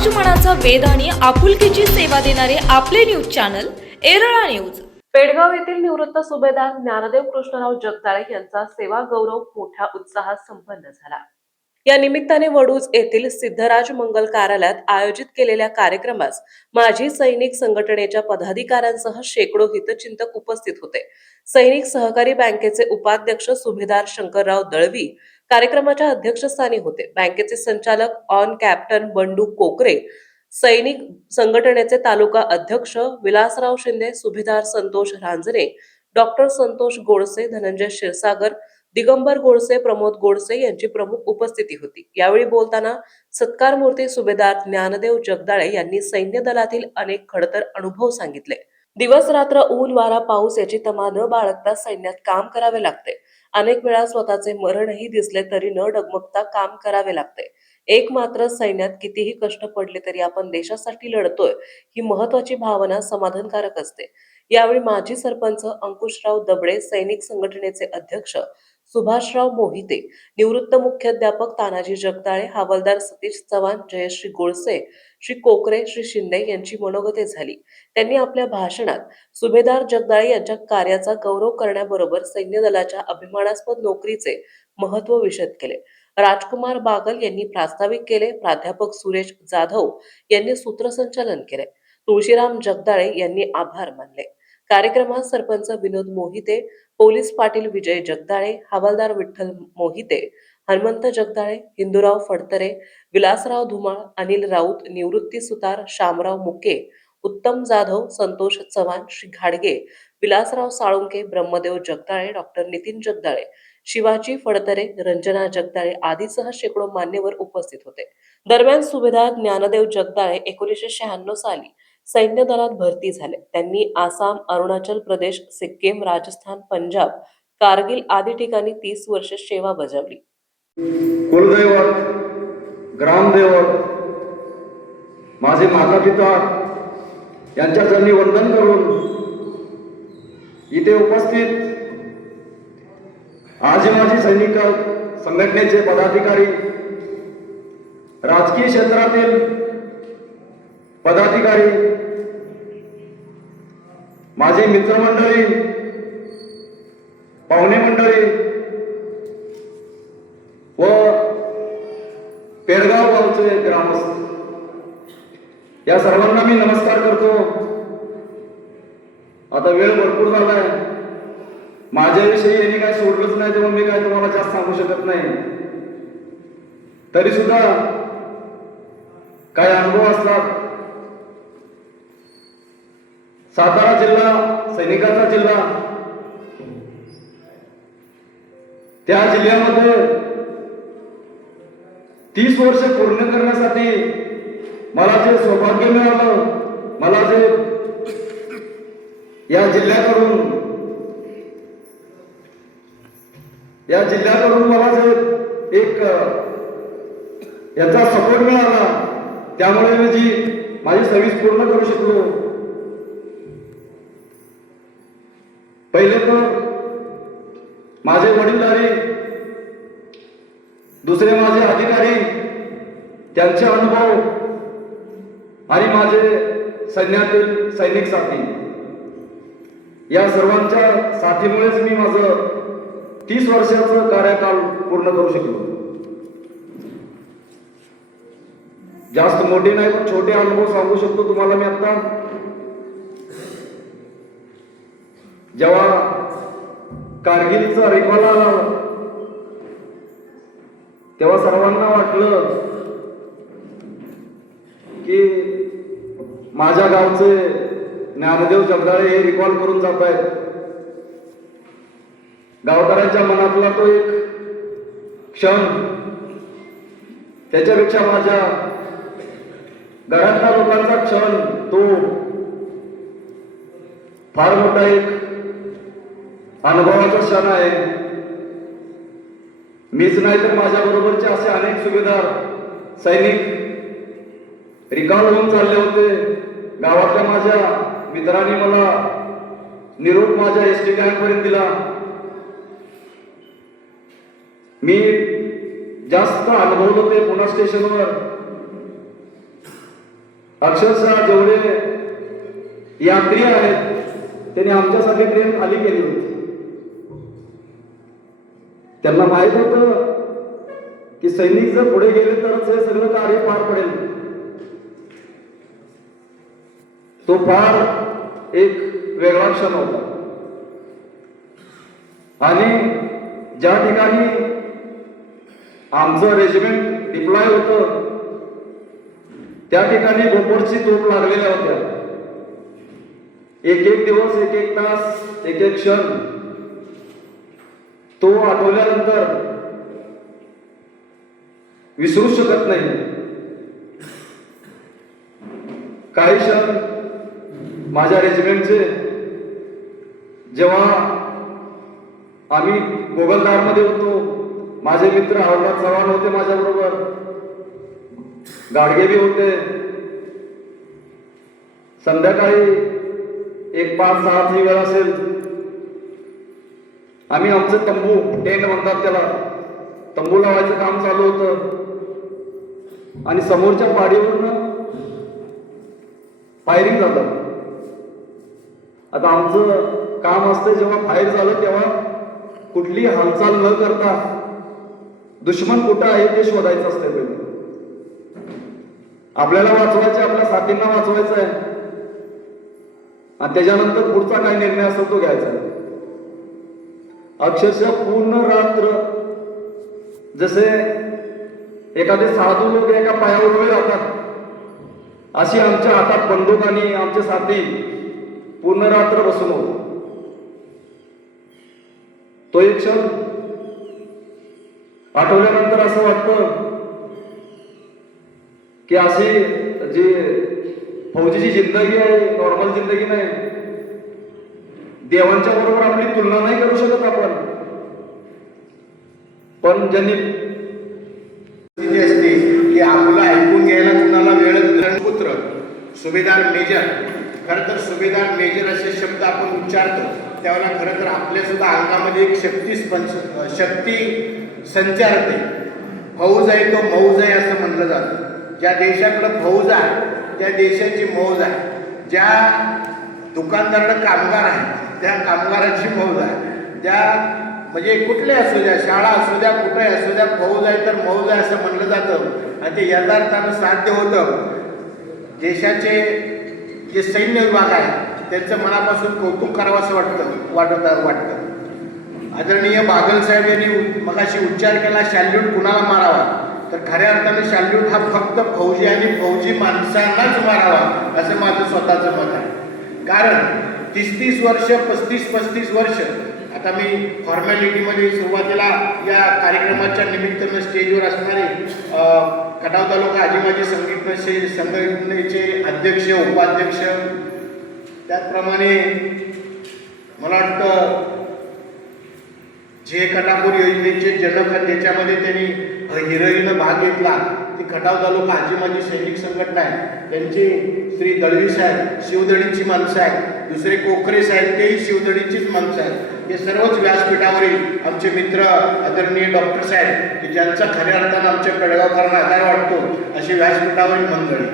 समाजमनाचा वेध आणि आपुलकीची सेवा देणारे आपले news channel Erala news. Pedgaon येथील निवृत्त सुभेदार ज्ञानदेव कृष्णराव जगदाळे यांचा सेवा गौरव मोठ्या उत्साहात संपन्न झाला। या निमित्ताने वडूज येथील सिद्धराज मंगल कार्यालयात आयोजित केलेल्या कार्यक्रमास माजी सैनिक संघटनेच्या पदाधिकाऱ्यांसह शेकडो हितचिंतक उपस्थित होते। सैनिक सहकारी बँकेचे उपाध्यक्ष सुभेदार शंकरराव दळवी कार्यक्रमाच्या अध्यक्षस्थानी होते। बँकेचे संचालक ऑन कॅप्टन बंडू कोकरे, सैनिक संघटनेचे तालुका अध्यक्ष विलासराव शिंदे, सुभेदार संतोष रांजणे, डॉक्टर संतोष गोडसे, धनंजय क्षीरसागर, दिगंबर गोडसे, प्रमोद गोडसे यांची प्रमुख उपस्थिती होती। यावेळी बोलताना सत्कारमूर्ती सुभेदार ज्ञानदेव जगदाळे यांनी सैन्य दलातील अनेक खडतर अनुभव सांगितले। दिवस रात्र ऊन वारा पाऊस याची तमा न बाळगता सैन्यात काम करावे लागते। अनेक वेळा स्वतःचे मरणही दिसले तरी न डगमगता काम करावे लागते। एक मात्र सैन्यात कितीही कष्ट पडले तरी आपण देशासाठी लढतोय ही महत्वाची भावना समाधानकारक असते। यावेळी माजी सरपंच अंकुशराव दबडे, सैनिक संघटनेचे अध्यक्ष सुभाषराव मोहिते, निवृत्त मुख्याध्यापक तानाजी जगदाळे, हवालदार सतीश चव्हाण, जयश्री गोडसे, श्री कोकरे, श्री शिंदे यांची मनोगते झाली। त्यांनी आपल्या भाषणात सुभेदार जगदाळे यांच्या कार्याचा गौरव करण्याबरोबर सैन्य दलाच्या अभिमानास्पद नोकरीचे महत्त्व विशद केले। राजकुमार बागल यांनी प्रास्ताविक केले। प्राध्यापक सुरेश जाधव यांनी सूत्रसंचालन केले। तुळशीराम जगदाळे यांनी आभार मानले। कार्यक्रमात सरपंच विनोद मोहिते, पोलीस पाटील विजय जगदाळे, हवालदार विठ्ठल मोहिते, हनुमंत जगदाळे, हिंदूराव फडतरे, विलासराव धुमाळ, अनिल राऊत, निवृत्ती सुतार, शामराव मुके, उत्तम जाधव, संतोष चव्हाण, श्री घाडगे, विलासराव साळुंके, ब्रह्मदेव जगदाळे, डॉक्टर नितीन जगदाळे, शिवाजी फडतरे, रंजना जगदाळे आदीसह शेकडो मान्यवर उपस्थित होते। दरम्यान सुभेदार ज्ञानदेव जगदाळे 1996 साली सैन्य दलात भरती झाले। त्यांनी आसाम, अरुणाचल प्रदेश, सिक्कीम, राजस्थान, पंजाब, कारगिल आदी ठिकाणी 30 वर्षे सेवा बजावली। कुलदैवत, ग्रामदैवत, माझे माता पिता यांच्या चरणी वंदन करून इथे उपस्थित आजी माजी सैनिक संघटनेचे पदाधिकारी, राजकीय क्षेत्रातील पदाधिकारी, माझी मित्रमंडळी, पाहुणे मंडळी व पेडगाव गावचे ग्रामस्थ, या सर्वांना मी नमस्कार करतो। आता वेळ भरपूर झालाय, माझ्याविषयी यांनी काय सोडलंच नाही तेव्हा मी काय तुम्हाला जास्त सांगू शकत नाही। तरी सुद्धा काही अनुभव असतात। सातारा जिल्हा सैनिकांचा जिल्हा, त्या जिल्ह्यामध्ये 30 वर्ष पूर्ण करण्यासाठी मला जे सौभाग्य मिळालं, मला जे या जिल्ह्याकडून मला जे एक याचा सपोर्ट मिळाला, त्यामुळे मी जी माझी सर्व्हिस पूर्ण करू शकलो। पहिले तर माझे वडीलधारी, दुसरे माझे अधिकारी, त्यांचे अनुभव आणि माझे सैन्यातील सैनिक साथी, या सर्वांच्या साथीमुळेच मी माझं 30 वर्षाचं कार्यकाल पूर्ण करू शकलो। जास्त मोठे नाही पण छोटे अनुभव सांगू शकतो तुम्हाला मी। आता जेव्हा कारगिलचा रिकॉल आला तेव्हा सर्वांना वाटलं की माझ्या गावचे ज्ञानदेव जगदाळे हे रिकॉल करून जात आहेत। गावकऱ्यांच्या मनातला तो एक क्षण, त्याच्यापेक्षा माझ्या घरातल्या लोकांचा क्षण, तो फार मोठा एक अनुभवाचा क्षण आहे। मीच नाही तर माझ्या बरोबरचे असे अनेक सुभेदार सैनिक रिकॉल होऊन चालले होते। गावातल्या माझ्या मित्रांनी मला निरोप माझ्या एसटी कॅम्पपर्यंत दिला। मी जास्त अनुभवलो ते पुणे स्टेशनवर अक्षरशः जेवढे यात्री आहेत त्यांनी आमच्यासाठी ट्रेन खाली केली होती. त्यांना माहित होतं की सैनिक जर पुढे गेले तरच हे सगळं कार्य पार पडेल. तो फार एक वेगळा क्षण होता. आणि ज्या ठिकाणी आमचं रेजिमेंट डिप्लॉय होतं त्या ठिकाणी बोपोरची तोफ लागलेल्या होत्या. एक एक दिवस, एक एक तास, एक एक क्षण तो आठवल्यानंतर विसरू शकत नाही. काही क्षण माझ्या रेजिमेंटचे जेव्हा आम्ही गोगलदारमध्ये होतो, माझे मित्र हरनाथ चव्हाण होते माझ्याबरोबर, गाडगे बी होते. संध्याकाळी एक 5-6 वेळ असेल, आम्ही आमचं तंबू, टेंट म्हणतात त्याला, तंबू लावायचं काम चालू होतं. आणि समोरच्या पाडीवरून फायरिंग झालं. आता आमचं काम असतं जेव्हा फायर झालं तेव्हा कुठली हालचाल न करता दुश्मन कुठं आहे ते शोधायचं असतं. पहिले आपल्याला वाचवायचं, आपल्या साथींना वाचवायचं आहे, आणि त्याच्यानंतर पुढचा काय निर्णय असेल तो घ्यायचा. अक्षरशः पूर्ण रात्र जसे एखादे साधू लोक एका पायावर उभे राहतात अशी आमच्या हातात बंदूक आणि आमचे साथी पूर्ण रात्र बसून होतो. तो एक क्षण आठवल्यानंतर असं वाटतं की अशी जी फौजीची जिंदगी आहे नॉर्मल जिंदगी नाही. देवांच्या बरोबर आपली तुलना नाही करू शकत आपण, पण ज्यांनी असते की आपलं ऐकून घ्यायला कुणाला वेळच. पुत्र सुभेदार मेजर, खरं तर सुभेदार मेजर असे शब्द आपण उच्चारतो त्यावेळेला खरं तर आपल्या सुद्धा अंगामध्ये एक शक्ती संचारते. फौज आहे तो मौज आहे असं म्हटलं जातं. ज्या देशाकडं फौज आहे त्या देशाची मौज आहे. ज्या दुकानदाराकडं कामगार आहे त्या कामगाराची मौज आहे. ज्या म्हणजे कुठले असू द्या, शाळा असू द्या, कुठे असू द्या, फौज आहे तर मौज आहे असं म्हणलं जातं. आणि ते यथार्थानं साध्य होतं. देशाचे जे सैन्य विभाग आहे त्यांचं मनापासून कौतुक करावं असं वाटतं. आदरणीय बागलसाहेब यांनी मगाशी उच्चार केला शॅल्यूट कुणाला मारावा, तर खऱ्या अर्थाने शॅल्यूट हा फक्त फौजी आणि फौजी माणसांनाच मारावा असं माझं स्वतःचं मत आहे. कारण 30-30 वर्ष, 35-35 वर्ष, आता मी फॉर्मॅलिटीमध्ये सुरुवातीला या कार्यक्रमाच्या निमित्तानं स्टेजवर असणारे खटाव तालुका आजीमाजी संघटनेचे अध्यक्ष, उपाध्यक्ष, त्याचप्रमाणे मला वाटतं जे खटापूर योजनेचे जनक त्याच्यामध्ये त्यांनी हिरईनं भाग घेतला ती खटाव तालुका आजीमाजी सैनिक संघटना आहे. त्यांचे श्री दळवी साहेब शिवदळीची माणसं आहेत, दुसरे कोकरे साहेब तेही शिवदळीचीच माणसं आहेत. हे सर्वच व्यासपीठावरील आमचे मित्र आदरणीय डॉक्टर साहेब की ज्यांचा खऱ्या अर्थानं आमच्या पेडगावकरांना आधार वाटतो अशी व्यासपीठावरील मंडळी.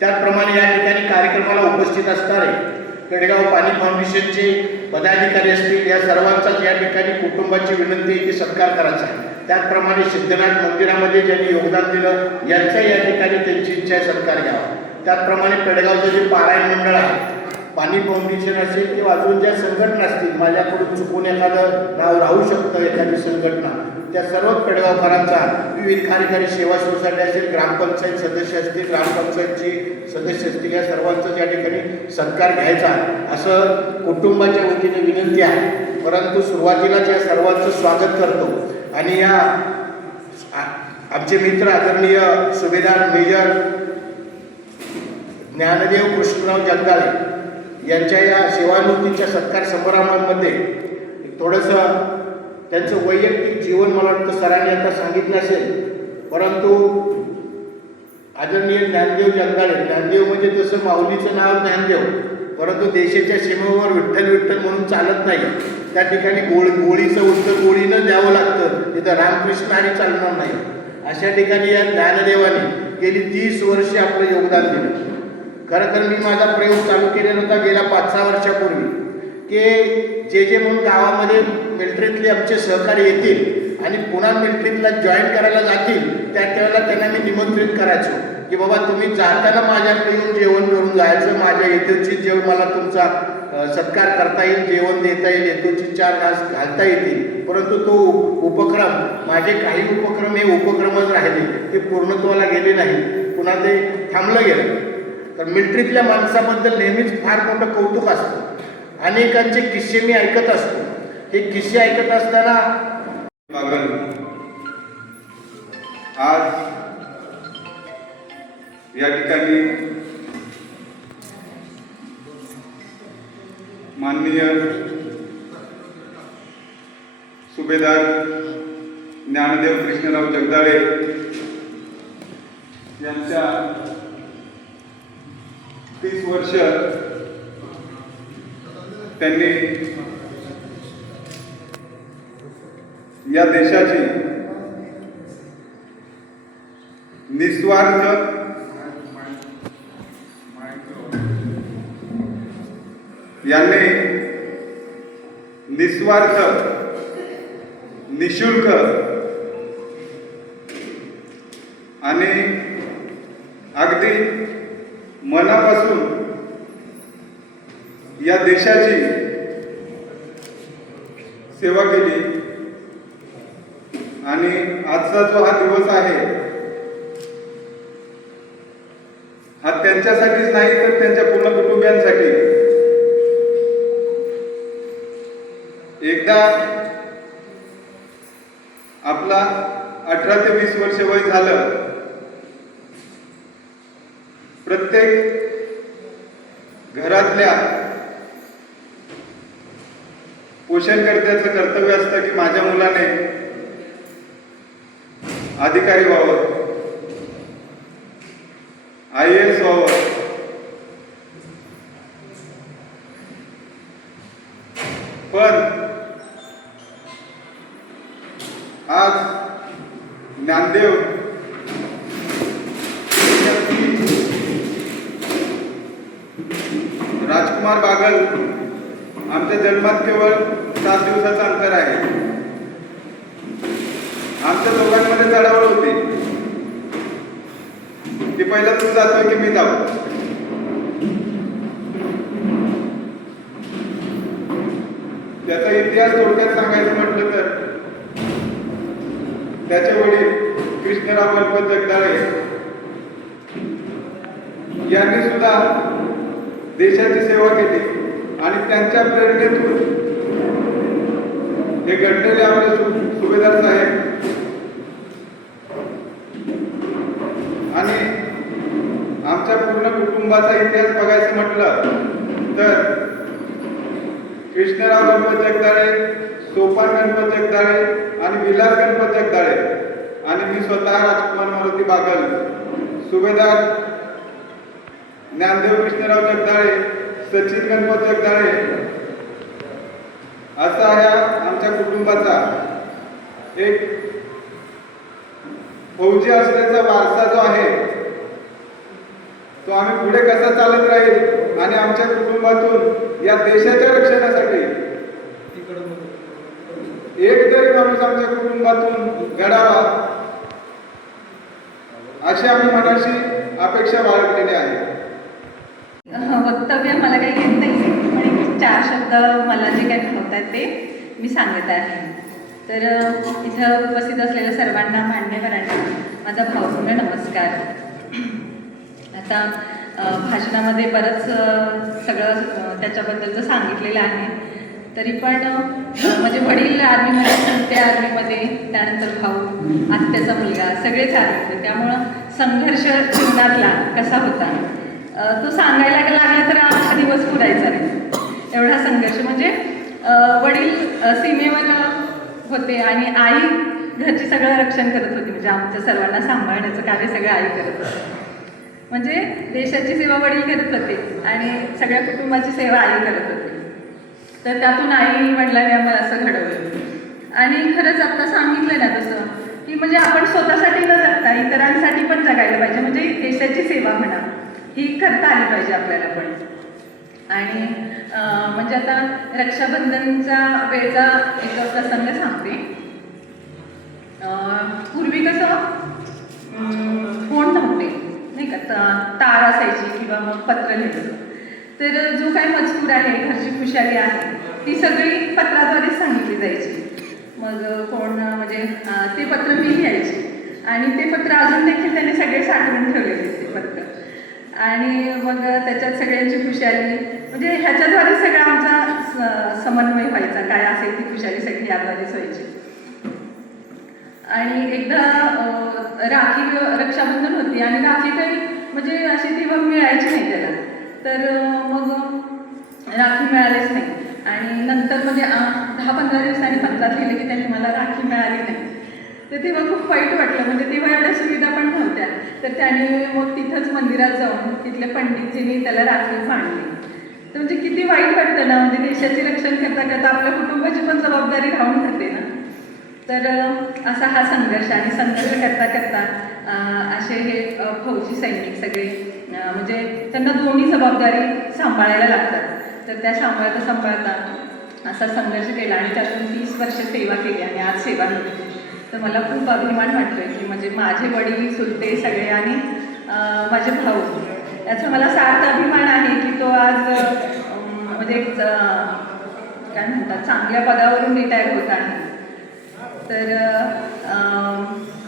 त्याचप्रमाणे या ठिकाणी कार्यक्रमाला उपस्थित असणारे पेडगाव पाणी फाउंडेशनचे पदाधिकारी असतील या सर्वांचाच या ठिकाणी कुटुंबाची विनंती आहे की सत्कार करायचा आहे. त्याचप्रमाणे सिद्धनाथ मंदिरामध्ये ज्यांनी योगदान दिलं यांचाही या ठिकाणी त्यांची इच्छा आहे सत्कार घ्यावा. त्याचप्रमाणे पेडगावचं जे पारायण मंडळ आहे, पाणी फाउंडेशन असेल किंवा अजून ज्या संघटना असतील, माझ्याकडून चुकून एखादं नाव राहू शकतं एखादी संघटना, त्या सर्व पेडगावकरांचा विविध कार्यकारी सेवा सोसायटी असेल, ग्रामपंचायत सदस्य असतील, ग्रामपंचायतची सदस्य असतील, या सर्वांचा या ठिकाणी सत्कार घ्यायचा असं कुटुंबाच्या वतीने विनंती आहे. परंतु सुरुवातीलाच या सर्वांचं स्वागत करतो आणि या आमचे मित्र आदरणीय सुभेदार मेजर ज्ञानदेव कृष्णराव जगदाळे यांच्या या सेवानिवृत्तीच्या सत्कार समारंभामध्ये थोडंसं त्यांचं वैयक्तिक जीवन मला वाटतं सरांनी आता सांगितलं असेल, परंतु आदरणीय ज्ञानदेव जगदाळे, ज्ञानदेव म्हणजे तसं माऊलीचं नाव ज्ञानदेव, परंतु देशाच्या सीमेवर विठ्ठल विठ्ठल म्हणून चालत नाही. त्या ठिकाणी गोळीचं उत्तर गोळीनं द्यावं लागतं, तिथं रामकृष्ण हरी चालणार नाही. अशा ठिकाणी या ज्ञानदेवाने गेली 30 वर्षे आपलं योगदान दिलं. खरं तर मी माझा प्रयोग चालू केलेला होता गेल्या 5-6 वर्षापूर्वी, की जे म्हणून गावामध्ये मिलिटरीतले आमचे सहकारी येतील आणि पुन्हा मिलिटरीतला जॉईन करायला जातील, त्या त्यावेळेला त्यांना मी निमंत्रित करायचो की बाबा तुम्ही जाताना माझ्याकडे येऊन जेवण करून जायचं, माझ्या येतोची जेवण मला तुमचा सत्कार करता येईल, जेवण देता येईल, येतोची 4 घास घालता येतील. परंतु तो उपक्रम, माझे काही उपक्रम हे उपक्रमच राहिले, ते पूर्णत्वाला गेले नाही, पुन्हा ते थांबलं गेलं. तर मिलिटरीतल्या माणसाबद्दल नेहमीच फार मोठं कौतुक असतं. अनेकांचे किस्से मी ऐकत असतो. हे किस्से ऐकत असताना आज या ठिकाणी माननीय सुभेदार ज्ञानदेव कृष्णराव जगदाळे यांच्या 30 वर्ष त्यांनी या देशाची निस्वार्थ यांनी निस्वार्थ निशुल्क आणि अगदी मनापासून या देशाची सेवा केली. आणि आजचा जो हा दिवस आहे हा त्यांच्यासाठीच नाही तर त्यांच्या पूर्ण कुटुंबियांसाठी. एकदा आपला 18 ते 20 वर्ष वय झालं, प्रत्येक घरातल्या पोषणकर्त्याचं कर्तव्य असतं की माझ्या मुलाने अधिकारी व्हावं, IAS व्हावं. पण आज ज्ञानदेव राजकुमार बागल आमच्या जन्मात केवळ 7 दिवसाचं अंतर आहे. आमच्या दोघांमध्ये चढावळ होती की पहिला तू जातोय की मी जाऊ. त्याचा इतिहास थोडक्यात सांगायचं म्हटलं तर त्याचे वडील कृष्णराव गणपत जगदाळे यांनी सुद्धा देशाची सेवा केली आणि त्यांच्या प्रेरणेतून हे घडलेले आपले सुभेदार साहेब आणि आमच्या पूर्ण कुटुंबाचा इतिहास बघायचं म्हटलं तर कृष्णराव गणपत जगदाळे, सोपान गणपत जगदाळे आणि विलास गणपत जगदाळे आणि मी स्वतः राजकुमार मारुती बागल, सुभेदार ज्ञानदेव कृष्णराव जगदाळे, सचिन गणपत जगदाळे असा ह्या आमच्या कुटुंबाचा एक फौजी असण्याचा वारसा जो आहे तो आम्ही पुढे कसा चालत राहील आणि आमच्या कुटुंबातून या देशाच्या रक्षणासाठी एक तरी माणूस आमच्या कुटुंबातून घडावा अशी आम्ही मनाशी अपेक्षा बाळगलेली आहे. वक्तव्य मला काही येत नाही, पण 4 शब्द मला जे काही भावतात ते मी सांगत आहे. तर इथं उपस्थित असलेल्या सर्वांना, मान्यवरांना माझा भावपूर्ण नमस्कार. आता भाषणामध्ये बरंच सगळं त्याच्याबद्दलचं सांगितलेलं आहे. तरी पण माझे वडील आर्मीमध्ये, ते आर्मीमध्ये, त्यानंतर भाऊ, आत्याचा मुलगा, सगळेच आर्मीमध्ये. त्यामुळं संघर्ष जीवनातला कसा होता तो सांगायला लागला तर हा दिवस पुरायचा नाही. एवढा संघर्ष म्हणजे वडील सीमेवर होते आणि आई घरची सगळं रक्षण करत होती. म्हणजे आमच्या सर्वांना सांभाळण्याचं कार्य सगळं आई करत होते. म्हणजे देशाची सेवा वडील करत होते आणि सगळ्या कुटुंबाची सेवा आई करत होती. तर त्यातून आई वडिलांनी आम्हाला असं घडवलं. आणि खरंच आता सांगितलं ना तसं की म्हणजे आपण स्वतःसाठी न जगता इतरांसाठी पण जगायला पाहिजे. म्हणजे देशाची सेवा म्हणा ही करता आली पाहिजे आपल्याला पण. आणि म्हणजे आता रक्षाबंधनचा वेळचा एक प्रसंग सांगते. पूर्वी कसं फोन नव्हते नाही का, तार असायची किंवा मग पत्र लिहायचं. तर जो काही मजकूर आहे, घरची खुशाली आहे, ती सगळी पत्राद्वारे सांगितली जायची. मग कोण म्हणजे ते पत्र मी लिहायचे आणि ते पत्र अजून देखील त्यांनी सगळे साठवून ठेवलेले ते पत्र. आणि मग त्याच्यात सगळ्यांची खुशाली म्हणजे ह्याच्याद्वारे सगळा आमचा समन्वय व्हायचा. काय असेल ती खुशाली सगळी याद्वारेच व्हायची. आणि एकदा राखी रक्षाबंधन होती आणि राखी काही म्हणजे अशी ती मग मिळायची नाही त्याला. तर मग राखी मिळालीच नाही. आणि नंतर म्हणजे 10-15 दिवसांनी पत्रात लिहिलं की त्यांनी मला राखी मिळाली नाही. तर तेव्हा खूप वाईट वाटलं. म्हणजे तेव्हा एवढ्या सुविधा पण नव्हत्या. तर त्याने मग तिथंच मंदिरात जाऊन तिथल्या पंडितजींनी त्याला राखी बांधली. तर म्हणजे किती वाईट वाटतं ना. म्हणजे देशाचे रक्षण करता करता आपल्या कुटुंबाची पण जबाबदारी राहून जाते ना. तर असा हा संघर्ष आणि संघर्ष करता करता असे हे फौजी सैनिक सगळे म्हणजे त्यांना दोन्ही जबाबदारी सांभाळायला लागतात. तर त्या सांभाळता सांभाळता असा संघर्ष केला आणि त्यातून 30 वर्ष सेवा केली आणि आज सेवा मिळते. तर मला खूप अभिमान वाटतो आहे की म्हणजे माझे वडील, चुलते सगळे आणि माझे भाऊ, याचा मला सार्थ अभिमान आहे की तो आज म्हणजे काय म्हणतात चांगल्या पदावरून रिटायर होत आहे. तर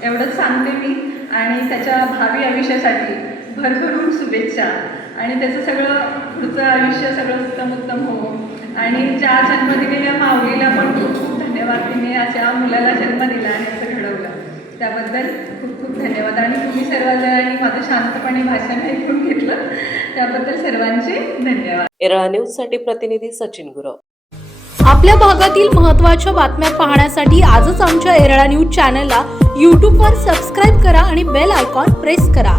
एवढंच सांगते मी. आणि त्याच्या भावी आयुष्यासाठी भरभरून शुभेच्छा आणि त्याचं सगळं पुढचं आयुष्य सगळं उत्तम हो. आणि ज्या जन्म दिलेल्या माऊलीला पण खूप खूप धन्यवाद. तिने अशा मुलाला जन्म दिला आणि असं घडवलं त्याबद्दल खूप खूप धन्यवाद. आणि तुम्ही सर्वजणांनी माझं शांतपणे भाषण ऐकून घेतलं त्याबद्दल सर्वांचे धन्यवाद. येरळा न्यूजसाठी प्रतिनिधी सचिन गुरव. आपल्या भागातील महत्त्वाच्या बातम्या पाहण्यासाठी आजच आमच्या येरळा न्यूज चॅनलला यूट्यूबवर सबस्क्राईब करा आणि बेल आयकॉन प्रेस करा.